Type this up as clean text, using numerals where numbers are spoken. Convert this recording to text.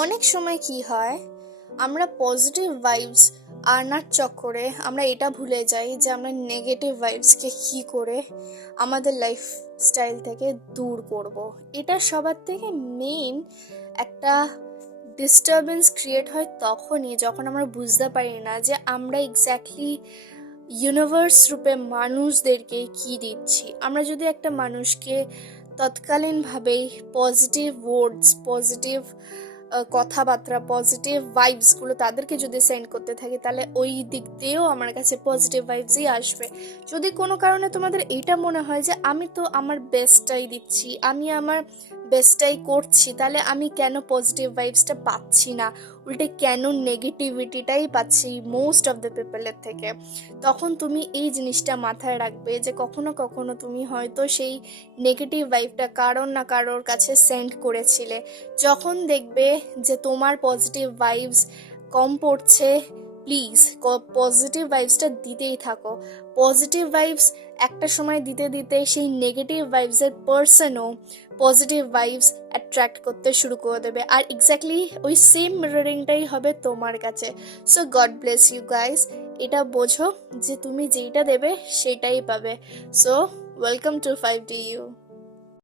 অনেক সময় কি হয়, আমরা পজিটিভ ভাইবস আনার চক্করে আমরা এটা ভুলে যাই যে আমরা নেগেটিভ ভাইবসকে কি করে আমাদের লাইফ স্টাইল থেকে দূর করব। এটা সবার থেকে মেইন একটা ডিস্টারবেন্স ক্রিয়েট হয় তখনই যখন আমরা বুঝতে পারি না যে আমরা এক্স্যাক্টলি ইউনিভার্স রূপে মানুষদেরকে কি দিচ্ছি। আমরা যদি একটা মানুষকে তৎকালীনভাবেই পজিটিভ ওয়ার্ডস, পজিটিভ কথাবার্তা, পজিটিভ ভাইবসগুলো তাদেরকে যদি সেন্ড করতে থাকি, তাহলে ওই দিক দিয়েও আমার কাছে পজিটিভ ভাইবসই আসবে। যদি কোনো কারণে তোমাদের এইটা মনে হয় যে আমি তো আমার বেস্টটাই দিচ্ছি, আমি আমার বেস্টটাই করছি, তাহলে আমি কেন পজিটিভ ভাইবসটা পাচ্ছি না, উল্টে কেন নেগেটিভিটিটাই পাচ্ছি মোস্ট অফ দ্য পিপলের থেকে, তখন তুমি এই জিনিসটা মাথায় রাখবে যে কখনো কখনো তুমি হয়তো সেই নেগেটিভ ভাইবটা কারোর না কারোর কাছে সেন্ড করেছিলে। যখন দেখবে যে তোমার পজিটিভ ভাইবস কম পড়ছে, প্লিজ পজিটিভ ভাইবসটা দিতেই থাকো। পজিটিভ ভাইবস একটা সময় দিতে দিতে সেই নেগেটিভ ভাইবসের পার্সনও পজিটিভ ভাইবস অ্যাট্রাক্ট করতে শুরু করে দেবে, আর এক্স্যাক্টলি ওই সেম মিররিংটাই হবে তোমার কাছে। So God bless you guys, এটা বোঝো যে তুমি যেইটা দেবে সেটাই পাবে। So welcome to 5DU।